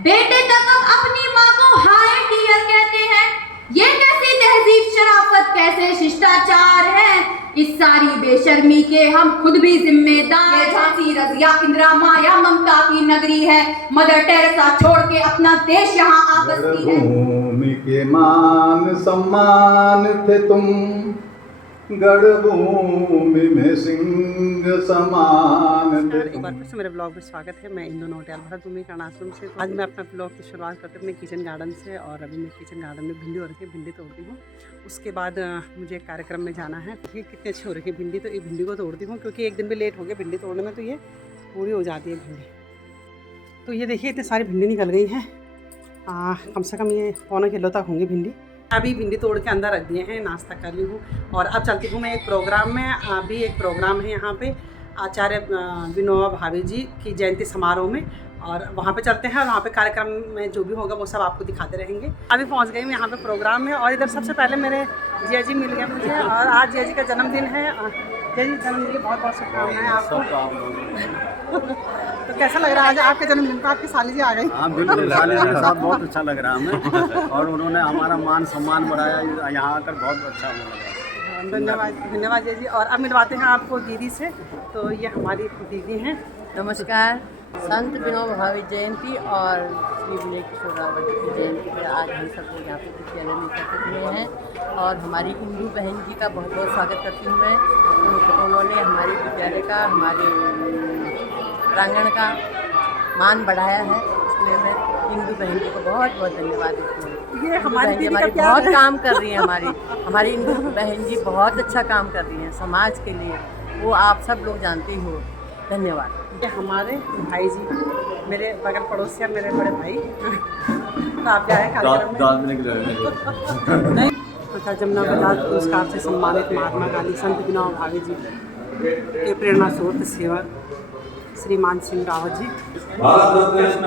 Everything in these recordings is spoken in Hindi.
बेटे तक अब अपनी माँ को हाय डियर कहते हैं। ये कैसी तहजीब शराफत, कैसे शिष्टाचार है। इस सारी बेशर्मी के हम खुद भी जिम्मेदार। ये झांसी रजिया इंदिरा माया ममता की नगरी है। मदर टेरेसा छोड़ के अपना देश यहाँ आ बसती है। भूमि के मान सम्मान थे तुम, गढ़ भूमि में सिंह समान थे। एक बार फिर से मेरे ब्लॉग में स्वागत है। मैं इंदु नोटियाल भरतभूमि कर्णाश्रम से। आज मैं अपना ब्लॉग की शुरुआत करती हूँ अपने किचन गार्डन से। और अभी मैं किचन गार्डन में भिंडी हो रखी है, भिंडी तोड़ती हूँ। उसके बाद मुझे एक कार्यक्रम में जाना है। ये कितनी अच्छी हो रही है भिंडी, तो ये भिंडी को तोड़ती हूँ क्योंकि एक दिन भी लेट हो गया भिंडी तोड़ने में, तो ये पूरी हो जाती है भिंडी। तो ये देखिए इतनी सारी भिंडी निकल गई हैं। कम से कम ये पौने किलो तक होंगी भिंडी। अभी भिंडी तोड़ के अंदर रख दिए हैं, नाश्ता कर ली हूँ और अब चलती हूँ मैं एक प्रोग्राम में। अभी एक प्रोग्राम है यहाँ पे आचार्य विनोबा भावे जी की जयंती समारोह में, और वहाँ पे चलते हैं और वहाँ पे कार्यक्रम में जो भी होगा वो सब आपको दिखाते रहेंगे। अभी पहुँच गई मैं यहाँ पे प्रोग्राम में, और इधर सबसे पहले मेरे जिया जी मिल गए मुझे। और आज जिया जी का जन्मदिन है। जिया जी जन्मदिन की बहुत बहुत शुभकामनाएं आपको। तो कैसा लग रहा है आज आपके जन्मदिन पर आपकी साली जी आ गई? हाँ बिल्कुल, साली जी के साथ बहुत अच्छा लग रहा है हमें, और उन्होंने हमारा मान सम्मान बढ़ाया, यहाँ आकर बहुत अच्छा लग रहा है। धन्यवाद धन्यवाद जय जी। और अब मिलवाते हैं आपको दीदी से। तो ये हमारी दीदी हैं। नमस्कार। संत विनोबा भावे जयंती और श्री विनय किशोर रावत की जयंती पर आज हम सब लोग यहाँ पे विद्यालय में एकत्रित हुए हैं। और हमारी इंदू बहन जी का बहुत बहुत स्वागत करती हूँ मैं। उन्होंने हमारे विद्यालय का, हमारे प्रांगण का मान बढ़ाया है, इसलिए मैं इंदू बहन जी को बहुत बहुत धन्यवाद देती हूँ। ये हमारी बहुत काम कर रही है। हमारी इंदू बहन जी बहुत अच्छा काम कर रही हैं समाज के लिए, वो आप सब लोग जानते हो। धन्यवाद। ये हमारे भाई जी, मेरे बगल पड़ोसी और मेरे बड़े भाई। तो आप जाए कार्यक्रम में। नहीं अच्छा, जमुना बजाज पुरस्कार से सम्मानित महात्मा गांधी संत विनोबा भावे जी के प्रेरणा स्रोत सेवक श्रीमान सिंह रावत जी। भारत रत्न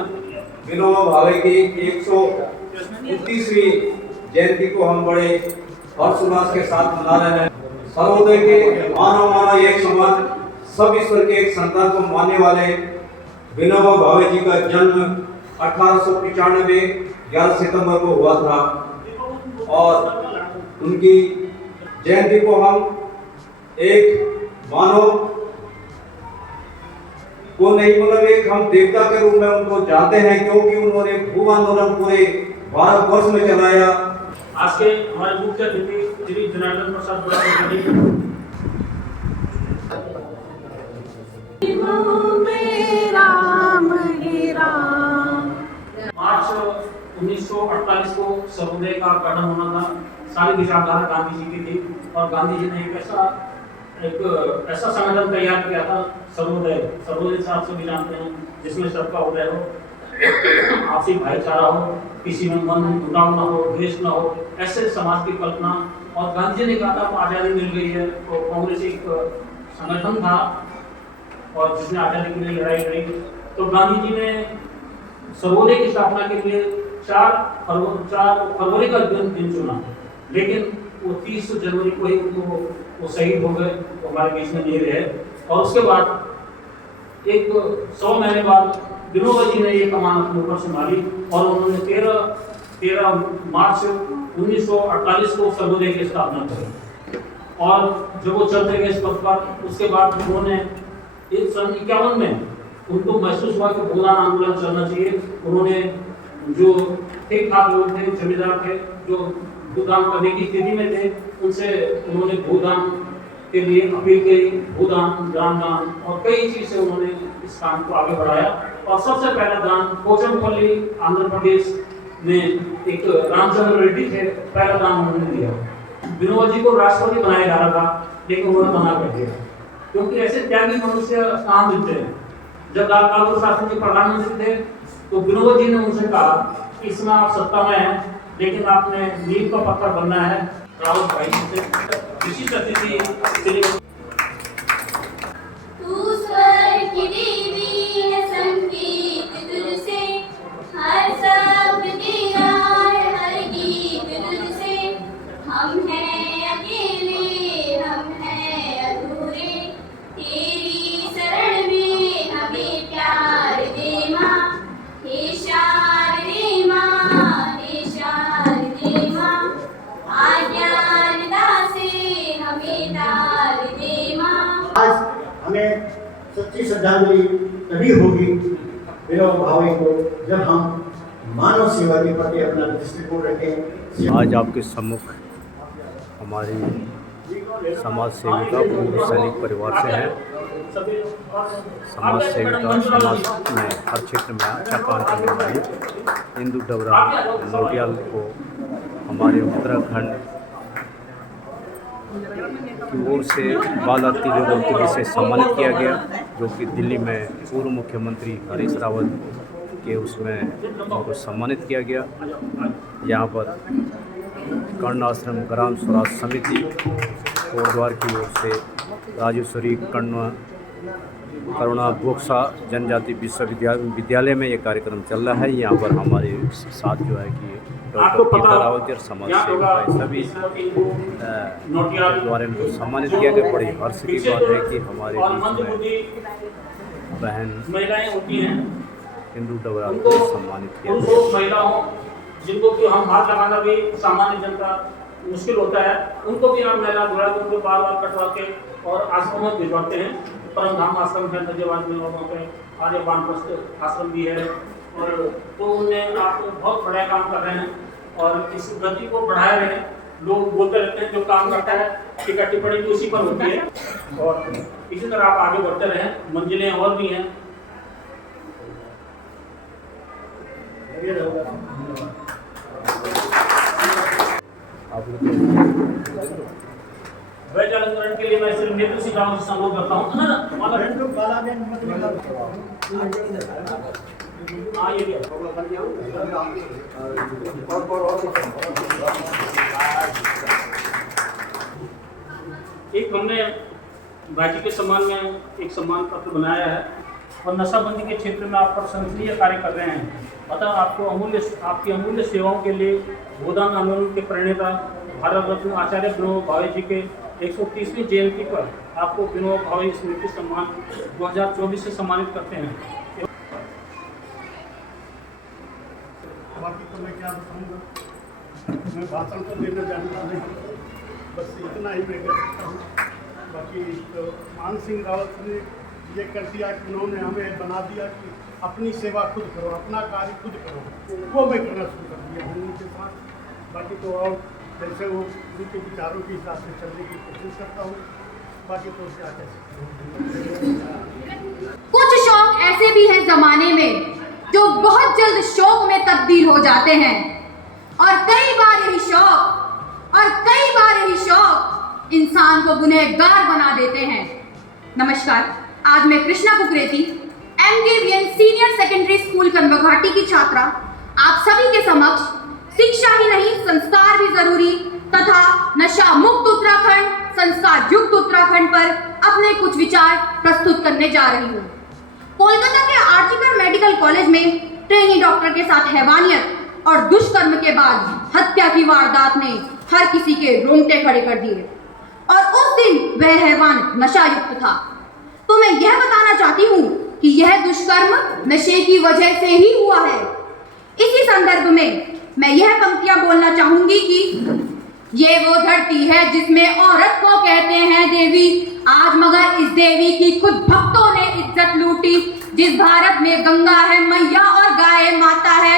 विनोबा भावे की 129वीं जयंती को हम बड़े हर्षोल्लास के साथ मना रहे हैं। सर्वोदय के मानव एक समान, सब ईश्वर के एक संतान को मानने वाले विनोबा भावे जी का जन्म 1895 11 सितंबर को हुआ था, और उनकी जयंती को हम एक मानव को नहीं, मतलब एक हम देवता के रूप में उनको जानते हैं, क्योंकि उन्होंने भू आंदोलन पूरे भारत वर्ष में चलाया। आज के हमारे मुख्य अतिथि श्री जनार्दन प्रसाद जी। मार्च 1948 को सर्वोदय का गठन होना था। सारी विचारधारा गांधी जी की थी, और गांधी जी ने एक ऐसा संगठन तैयार किया था, सर्वोदय से आप सभी जानते हैं, जिसमें सबका उदय हो, आपसी भाईचारा हो, किसी में मन मुटाव न हो, द्वेष न हो, ऐसे समाज की कल्पना। और गांधी जी ने कहा था आज़ादी मिल गई है, तो कांग्रेस एक संगठन था और जिसने आज़ादी के लिए लड़ाई लड़ी। तो गांधी जी ने सर्वोदय की स्थापना के लिए 4 फरवरी का दिन चुना, लेकिन वो 30 जनवरी को ही वो शहीद हो गए, तो हमारे बीच में नहीं रहे। और उसके बाद एक 100 महीने बाद विनोबा जी ने ये कमान अपने ऊपर संभाली, और उन्होंने 13 मार्च 1948 को सर्वोदय की स्थापना करी। और जब वो चलते गए इस पद पर, उसके बाद उन्होंने सन 51 में उनको महसूस हुआ कि भूदान आंदोलन चलना चाहिए। उन्होंने जो ठीक ठाक लोग थे, जमींदार थे, जो भूदान करने की स्थिति में थे, उनसे उन्होंने भूदान के लिए अपील की। भूदान, दान और कई चीज़ से उन्होंने इस काम को आगे बढ़ाया। और सबसे पहला दान पोचमपल्ली आंध्र प्रदेश में एक रामचंद्र रेड्डी थे, पहला दान उन्होंने दिया। विनोबा जी को राष्ट्रपति बनाया जा रहा था, लेकिन उन्होंने मना कर दिया, क्योंकि ऐसे त्यागी मनुष्य काम मिलते हैं। जब लाल बहादुर शास्त्री जी प्रधानमंत्री थे, तो विनोबा जी ने उनसे कहा कि इसमें आप सत्ता में हैं, लेकिन आपने नींव का पत्थर बनना है। रावत भाई से विशिष्ट अतिथि शरण में हमें प्यार दे माँ, हे शान श्रद्धांजलि तभी होगी विनोबा भावे को जब हम मानव सेवा के प्रति अपना दृष्टिकोण रखें। आज आपके सम्मुख हमारी समाज सेविका पूर्व सैनिक परिवार से है। समाज सेविका समाज में हर क्षेत्र में अच्छा काम करने वाली इंदु डबरा नौटियाल को हमारे उत्तराखंड की ओर से बाल तिलक से सम्मानित किया गया, जो कि दिल्ली में पूर्व मुख्यमंत्री हरीश रावत के उसमें उनको सम्मानित किया गया। यहाँ पर कर्ण आश्रम ग्राम स्वराज समिति कोटद्वार की ओर से राजेश्वरी करुणा बोक्सा जनजाति विश्वविद्यालय में ये कार्यक्रम चल रहा है। यहाँ पर हमारे साथ जो है कि डॉक्टर गीता रावत और समाज सेविका सभी द्वारा इनको सम्मानित किया गया। बड़ी हर्ष की बात है कि हमारे बीच में बहन महिलाएं होती हैं, इंदु डबरा को सम्मानित किया गया। महिलाओं जिनको कि हम हाथ लगाना भी सामान्य जनता मुश्किल होता है, उनको भी हम महिला बुला के उनको बाल कटवा के और आश्रम में भिजवाते हैं। परमधाम आश्रम है नजरबाद में, और वहाँ पे आर्य वानप्रस्थ आश्रम भी है, और तो उनमें आप बहुत बड़ा काम कर रहे हैं और इस गति को बढ़ा रहे हैं। लोग बोलते रहते हैं जो काम करता है टीका टिप्पणी भी उसी पर होती है, और इसी तरह आप आगे बढ़ते रहें। मंजिलें और भी हैं। वैज अलंकरण के लिए मैं सिर्फ नेत्र सिद्धांत से संबोध करता हूँ एक हमने घाटी के सम्मान में एक सम्मान पत्र बनाया है, और नशाबंदी के क्षेत्र में आप प्रशंसनीय कार्य कर रहे हैं। अतः आपकी अमूल्य सेवाओं के लिए गोदान आंदोलन के प्रणेता भारत रत्न आचार्य विनोबा भावे जी के 130वीं जयंती पर आपको विनोबा भावे स्मृति सम्मान 2024 से सम्मानित करते हैं। बाकी तो मैं क्या बताऊंगा, मैं भाषण तो देना जानता नहीं, बस इतना ही मैं कह सकता हूँ। बाकी तो मान सिंह रावत ने ये कर दिया कि उन्होंने हमें बना दिया कि अपनी सेवा खुद करो, अपना कार्य खुद करो, वो मैं करना शुरू कर दिया हूँ उनके साथ। बाकी तो और जैसे वो उनके विचारों के हिसाब से चलने की कोशिश करता हूँ। बाकी तो क्या कह सकते हैं। कुछ शौक ऐसे भी हैं जमाने में जो बहुत जल्द शौक में तब्दील हो जाते हैं, और कई बार यही शौक इंसान को गुनहगार बना देते हैं। नमस्कार, आज मैं Krishna Kukreti MKVN senior secondary school Kanwaghati की छात्रा आप सभी के समक्ष शिक्षा ही नहीं संस्कार भी जरूरी तथा नशा मुक्त उत्तराखंड, संस्कार युक्त उत्तराखंड पर अपने कुछ विचार प्रस्तुत करने जा रही हूँ। कोलकाता के आर्जिकर मेडिकल कॉलेज में ट्रेनी डॉक्टर के साथ हैवानियत और दुष्कर्म के बाद हत्या की वारदात ने हर किसी के रोंगटे खड़े कर दिए, और उस दिन वह हैवान नशा युक्त था। तो मैं यह बताना चाहती हूँ कि यह दुष्कर्म नशे की वजह से ही हुआ है। इसी संदर्भ में मैं यह पंक्तियां बोलना चाहूंगी कि ये वो धरती है जिसमें औरत को कहते हैं देवी, आज मगर इस देवी की खुद भक्तों ने इज्जत लूटी। जिस भारत में गंगा है मैया और गाय माता है,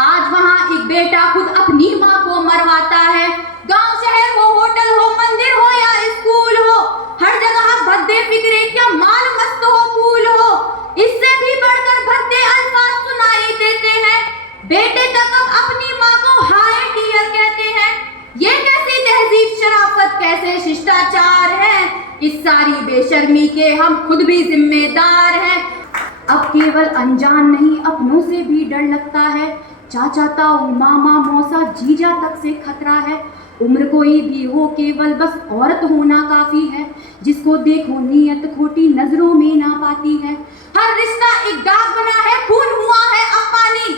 आज वहाँ एक बेटा खुद अपनी माँ को मरवाता है। गांव शहर हो, होटल हो, मंदिर हो या स्कूल हो, हर जगह भद्दे फिक्रे क्या माल मस्त हो फूल हो, इससे भी बढ़कर भद्दे अल्फाज सुनाई देते हैं। बेटे तक अब अपनी माँ को हाय डियर कहते हैं। ये कैसी तहजीब शराफत, कैसे शिष्टाचार है, इस सारी बेशर्मी के हम खुद भी जिम्मेदार हैं। अब केवल अनजान नहीं अपनों से भी डर लगता है। चाचा ताऊ मामा मौसा जीजा तक से खतरा है। उम्र कोई भी हो केवल बस औरत होना काफी है। जिसको देखो नियत खोटी नजरों में ना पाती है। हर रिश्ता एक दाग बना है, खून हुआ है अब पानी।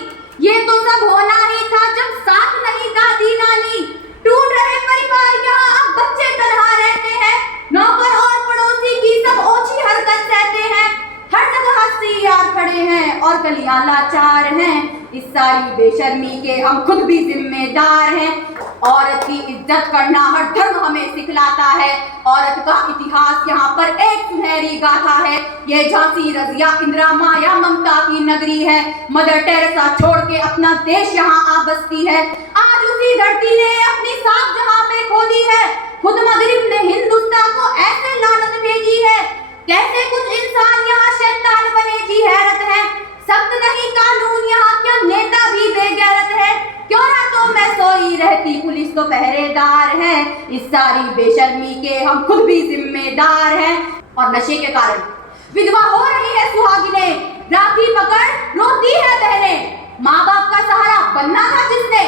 ये तो सब होना ही था जब साथ नहीं दादी नानी। टूट रहे परिवार यहाँ अब बच्चे तन्हा रहते हैं। नौकर और पड़ोसी की सब ओछी हरकत सहते हैं। हर जगह यार खड़े हैं और कलियां लाचार हैं। इस सारी बेशर्मी के हम खुद भी जिम्मेदार हैं। औरत की इज्जत करना हर धर्म हमें सिखलाता है। औरत का इतिहास यहाँ पर एक सुनहरी गाथा है। ये झांसी रजिया इंदिरा माया ममता की नगरी है। मदर टेरेसा छोड़ के अपना देश यहाँ आ बसती है। आज उसी धरती ने अपनी साख जहाँ पे खो दी है। खुद मगरिब ने हिंदुस्तान को ऐसे लानत भेजी है। कैसे कुछ इंसान यहाँ शैतान बने की हैरत है। सख्त नहीं कानून यहाँ, क्या नेता भी बेगैरत है। क्यों रातों में सोई रहती पुलिस तो पहरेदार है। इस सारी बेशर्मी के हम खुद भी जिम्मेदार हैं। और नशे के कारण विधवा हो रही है सुहागिने, राखी पकड़ रोती है बहने। माँ बाप का सहारा बनना था जिसने,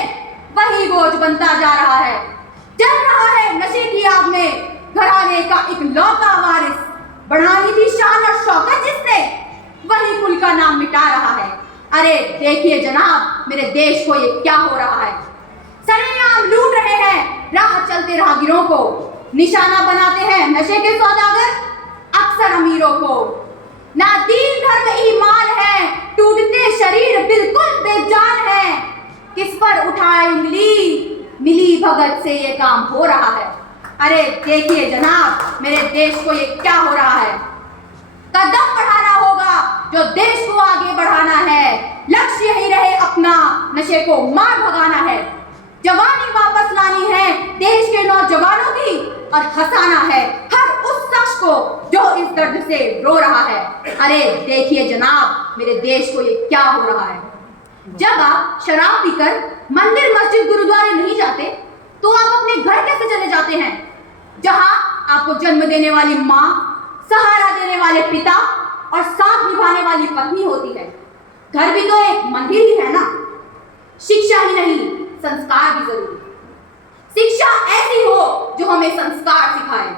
वही बोझ बनता जा रहा है। जल रहा है नशे की आग में घराने का इकलौता वारिस। बढ़ानी थी शान और शौकत जिसने, वही कुल का नाम मिटा रहा है। अरे देखिए जनाब, मेरे देश को ये क्या हो रहा है। सरेआम लूट रहे हैं राह चलते राहगीरों को। निशाना बनाते हैं नशे के सौदागर अक्सर अमीरों को। ना दीन धर्म ईमान है, टूटते शरीर बिल्कुल बेजान है। किस पर उठाए उंगली, मिली भगत से ये काम हो रहा है। अरे देखिए जनाब, मेरे देश को ये क्या हो रहा है। कदम बढ़ाना होगा, जो देश को आगे बढ़ाना है। लक्ष्य यही रहे अपना, नशे को मार भगाना है। जवानी वापस लानी है देश के नौजवानों की, और हंसाना है हर उस शख्स को जो इस दर्द से रो रहा है। अरे देखिए जनाब, मेरे देश को ये क्या हो रहा है। जब आप शराब पीकर मंदिर मस्जिद गुरुद्वारे नहीं जाते, तो आप अपने घर कैसे चले जाते हैं, जहां आपको जन्म देने वाली माँ, सहारा देने वाले पिता और साथ निभाने वाली पत्नी होती है। घर भी तो एक मंदिर ही है ना। शिक्षा ही नहीं, संस्कार भी जरूरी। शिक्षा ऐसी हो जो हमें संस्कार सिखाए।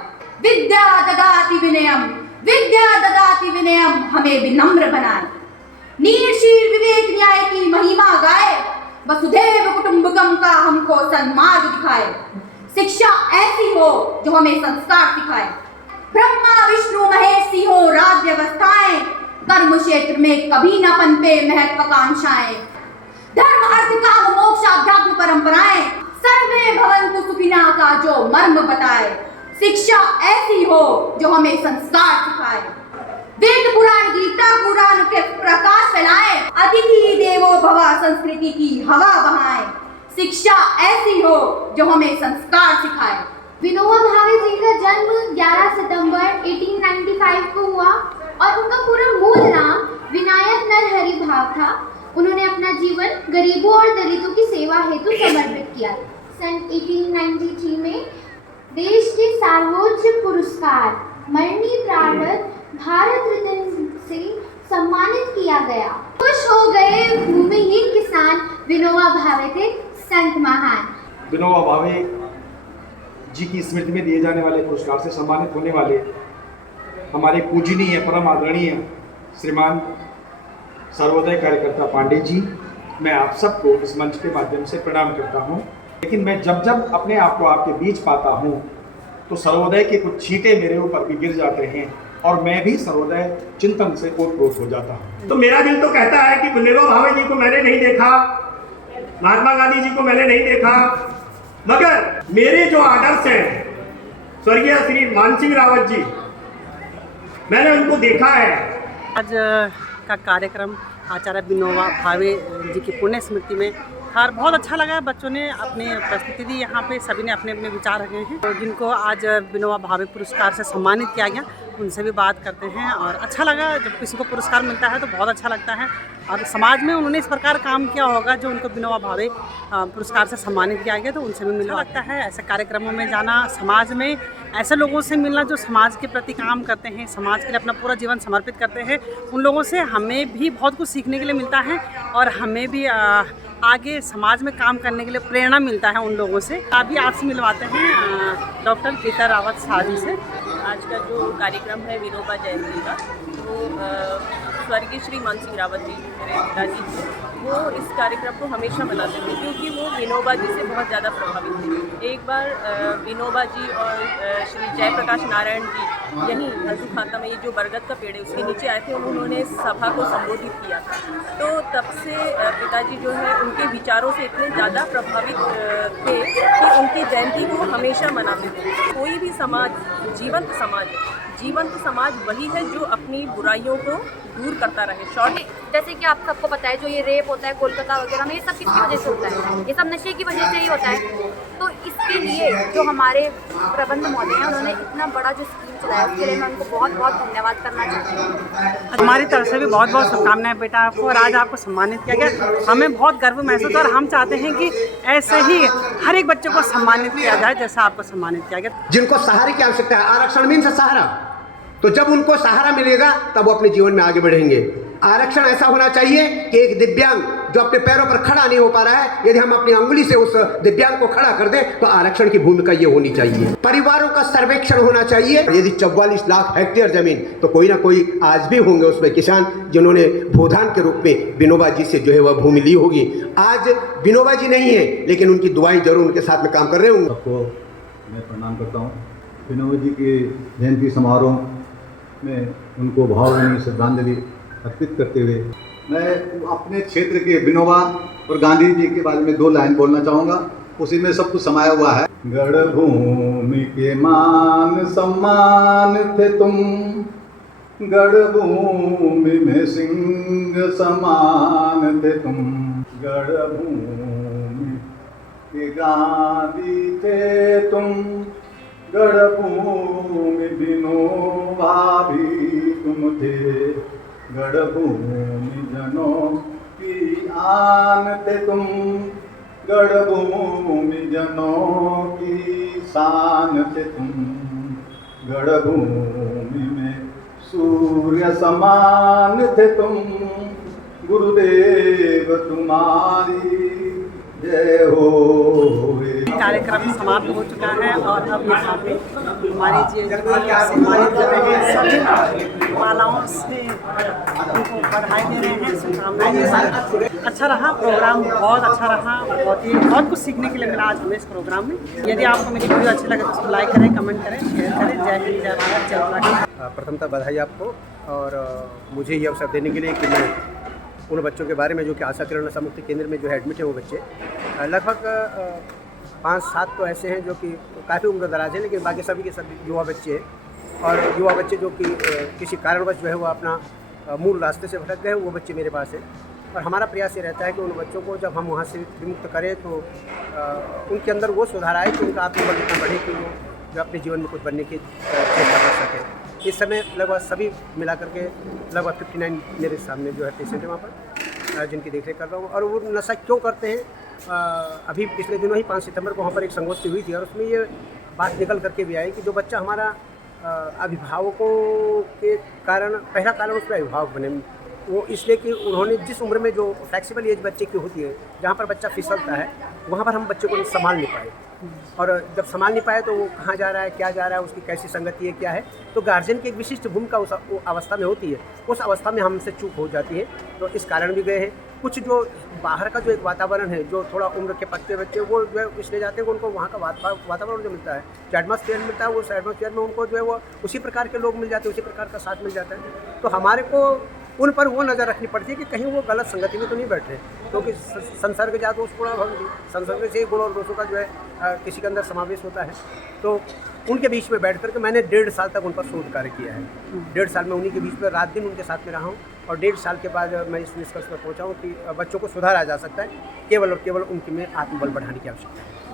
विद्या ददाति विनयम, विद्या ददाति विनयम, हमें विनम्र बनाए। नीर शीर विवेक न्याय की महिमा गाए, वसुधैव कुटुंबकम का हमको सन्मार्ग दिखाए। शिक्षा ऐसी हो जो हमें संस्कार सिखाए। ब्रह्मा विष्णु महेश सिंहो राज व्यवस्थाएं, कर्म क्षेत्र में कभी न पनपे महत्वाकांक्षाएं। धर्म अर्थ काम मोक्ष आध्यात्म परंपराएं, सर्वे भवन्तु सुखिनः का जो मर्म बताए। शिक्षा ऐसी हो जो हमें संस्कार सिखाए। वेद पुराण गीता पुराण के प्रकाश फैलाए, अतिथि देवो भव संस्कृति की हवा बहाए। शिक्षा ऐसी हो जो हमें संस्कार सिखाए। विनोबा भावे जी का जन्म 11 सितंबर 1895 को हुआ और उनका पूरा मूल नाम विनायक नरहरि भाव था। उन्होंने अपना जीवन गरीबों और दलितों की सेवा हेतु समर्पित किया। सन 1893 में देश के सर्वोच्च पुरस्कार मरणोपरांत भारत रत्न से सम्मानित किया गया। खुश हो गए भूमिहीन किसान विनोबा भावे थे संत महान। विनोबा भावे जी की स्मृति में दिए जाने वाले पुरस्कार से सम्मानित होने वाले हमारे पूजनीय परम आदरणीय श्रीमान सर्वोदय कार्यकर्ता पांडे जी, मैं आप सबको इस मंच के माध्यम से प्रणाम करता हूं। लेकिन मैं जब जब अपने आप को आपके बीच पाता हूं तो सर्वोदय के कुछ छींटे मेरे ऊपर भी गिर जाते हैं और मैं भी सर्वोदय चिंतन से ओतप्रोत हो जाता हूं। तो मेरा दिल तो कहता है कि विनोबा भावे जी को मैंने नहीं देखा, महात्मा गांधी जी को मैंने नहीं देखा, मगर मेरे जो आदर्श हैं स्वर्गीय श्री मानसिंह रावत जी, मैंने उनको देखा है। आज का कार्यक्रम आचार्य विनोबा भावे जी की पुण्य स्मृति में और बहुत अच्छा लगा। बच्चों ने अपनी उपस्थिति दी यहाँ पे, सभी ने अपने अपने विचार रखे हैं। तो जिनको आज विनोबा भावे पुरस्कार से सम्मानित किया गया उनसे भी बात करते हैं और अच्छा लगा। जब किसी को पुरस्कार मिलता है तो बहुत अच्छा लगता है और समाज में उन्होंने इस प्रकार काम किया होगा जो उनको विनोबा भावे पुरस्कार से सम्मानित किया गया, तो उनसे भी मिलना लगता है। ऐसे कार्यक्रमों में जाना, समाज में ऐसे लोगों से मिलना जो समाज के प्रति काम करते हैं, समाज के लिए अपना पूरा जीवन समर्पित करते हैं, उन लोगों से हमें भी बहुत कुछ सीखने के लिए मिलता है और हमें भी आगे समाज में काम करने के लिए प्रेरणा मिलता है उन लोगों से। अभी आपसे मिलवाते हैं डॉक्टर गीता रावत साहू से। आज का जो कार्यक्रम है विनोबा जयंती का, वो स्वर्गीय श्री मानसिंह रावत जी मेरे पिताजी थे, वो इस कार्यक्रम को हमेशा मनाते थे क्योंकि वो विनोबा जी से बहुत ज़्यादा प्रभावित थे। एक बार विनोबा जी और श्री जयप्रकाश नारायण जी यहीं हल्दू खाता में ये जो बरगद का पेड़ है उसके नीचे आए थे, उन्होंने सभा को संबोधित किया था। तो तब से पिताजी जो है उनके विचारों से इतने ज़्यादा प्रभावित थे कि उनकी जयंती को हमेशा मनाते थे। कोई भी समाज जीवंत समाज वही है जो अपनी बुराइयों को दूर करता रहे। शॉर्ट जैसे कि आप सबको पता है जो ये रेप होता है कोलकाता वगैरह में, ये सब किसकी वजह से होता है? ये सब नशे की वजह से ही होता है। तो इसके लिए जो हमारे प्रबंध महोदय हैं उन्होंने इतना बड़ा जो स्कीम चलाया उसके लिए मैं उनको बहुत बहुत धन्यवाद करना चाहती हूँ। हमारी तरफ से भी बहुत बहुत शुभकामनाएं बेटा आपको, और आज आपको सम्मानित किया गया। हमें बहुत गर्व महसूस और हम चाहते हैं कि ऐसे ही हर एक बच्चे को सम्मानित किया जाए जैसा आपको सम्मानित किया गया। जिनको सहारे की आवश्यकता है, आरक्षण मीन से सहारा, तो जब उनको सहारा मिलेगा तब वो अपने जीवन में आगे बढ़ेंगे। आरक्षण ऐसा होना चाहिए कि एक दिव्यांग जो अपने पैरों पर खड़ा नहीं हो पा रहा है, यदि हम अपनी अंगुली से उस दिव्यांग को खड़ा कर दें तो आरक्षण की भूमिका ये होनी चाहिए। परिवारों का सर्वेक्षण होना चाहिए। यदि 44 लाख हेक्टेयर जमीन, तो कोई ना कोई आज भी होंगे उसमें किसान जिन्होंने भूदान के रूप में विनोबा जी से जो है वह भूमि ली होगी। आज विनोबा जी नहीं है लेकिन उनकी दुआएं जरूर उनके साथ में काम कर रहे होंगे। सबको मैं प्रणाम करता हूँ। विनोबा जी के जयंती समारोह में उनको भावभीनी श्रद्धांजलि अर्पित करते हुए मैं अपने क्षेत्र के विनोबा और गांधी जी के बारे में 2 लाइन बोलना चाहूँगा। उसी में सब कुछ समाया हुआ है। गढ़ भूमि के मान सम्मान थे तुम, गढ़ भूमि में सिंह समान थे तुम, गढ़ भूमि के गांधी थे तुम, गढ़ भूमि विनोबा भी तुम थे, गढ़ भूमि जनों की आन थे तुम, गढ़ भूमि जनों की शान थे तुम, गढ़ भूमि में सूर्य समान थे तुम, गुरुदेव तुम्हारी जय हो। कार्यक्रम समाप्त हो चुका है और अब यहाँ पे हमारी सम्मानित कर रहे हैं सभी मालाओं से उनको बधाई दे रहे हैं, शुभकामनाएं दे रहे हैं। अच्छा रहा प्रोग्राम, बहुत अच्छा रहा, बहुत कुछ सीखने के लिए मिला आज हमें इस प्रोग्राम में। यदि आपको मेरी वीडियो अच्छी लगे तो उसको लाइक करें, कमेंट करें, शेयर करें। जय हिंद, जय भारत, जय उत्तराखंड। प्रथमतः बधाई आपको और मुझे ये अवसर देने के लिए कि मैं उन बच्चों के बारे में जो कि आशा किरण नशा मुक्ति केंद्र में जो है एडमिट है, वो बच्चे लगभग 5-7 तो ऐसे हैं जो कि काफ़ी उम्र दराज है, लेकिन बाकी सभी के सभी युवा बच्चे हैं। और युवा बच्चे जो कि किसी कारणवश जो है वो अपना मूल रास्ते से भटक गए, वो बच्चे मेरे पास हैं। और हमारा प्रयास ये रहता है कि उन बच्चों को जब हम वहाँ से विमुक्त करें तो उनके अंदर वो सुधार आए कि उनका आत्मबल इतना बढ़े कि वो जो अपने जीवन में कुछ बनने की चेष्टा कर सकें। इस समय लगभग सभी मिला करके लगभग 59 मेरे सामने जो है पेशेंट है वहाँ पर, जिनकी देखरेख कर रहा हूँ। और वो नशा क्यों करते हैं, अभी पिछले दिनों ही 5 सितंबर को वहाँ पर एक संगोष्ठी हुई थी और उसमें ये बात निकल करके भी आई कि जो बच्चा हमारा अभिभावकों के कारण, पहला कारण उसमें अभिभावक बने, वो इसलिए कि उन्होंने जिस उम्र में जो फ्लेक्सिबल एज बच्चे की होती है, जहाँ पर बच्चा फिसलता है, वहाँ पर हम बच्चे को संभाल नहीं पाए। और जब संभाल नहीं पाए तो वो कहाँ जा रहा है, क्या जा रहा है, उसकी कैसी संगति है, क्या है, तो गार्जियन की एक विशिष्ट भूमिका उस अवस्था में होती है। उस अवस्था में हमसे चूक हो जाती है, तो इस कारण भी गए हैं। कुछ जो बाहर का जो एक वातावरण है, जो थोड़ा उम्र के पक्के बच्चे, वो जो है इसलिए जाते हैं कि उनको वहाँ का वातावरण जो मिलता है, जो एटमॉस्फेयर मिलता है, वो एटमॉस्फेयर में उनको जो है वो उसी प्रकार के लोग मिल जाते हैं, उसी प्रकार का साथ मिल जाता है। तो हमारे को उन पर वो नज़र रखनी पड़ती है कि कहीं वो गलत संगति में तो नहीं बैठ रहे, क्योंकि संसर्ग जात उस गुण भवति, संसर्ग से ही गुण और दोषों का जो है किसी के अंदर समावेश होता है। तो उनके बीच में बैठ करके मैंने 1.5 साल तक उन पर शोध कार्य किया है। 1.5 साल में उन्हीं के बीच में रात दिन उनके साथ में रहा हूँ और 1.5 साल के बाद मैं इस निष्कर्ष पर पहुँचा हूँ कि बच्चों को सुधारा जा सकता है, केवल और केवल उनके में आत्मबल बढ़ाने की आवश्यकता है।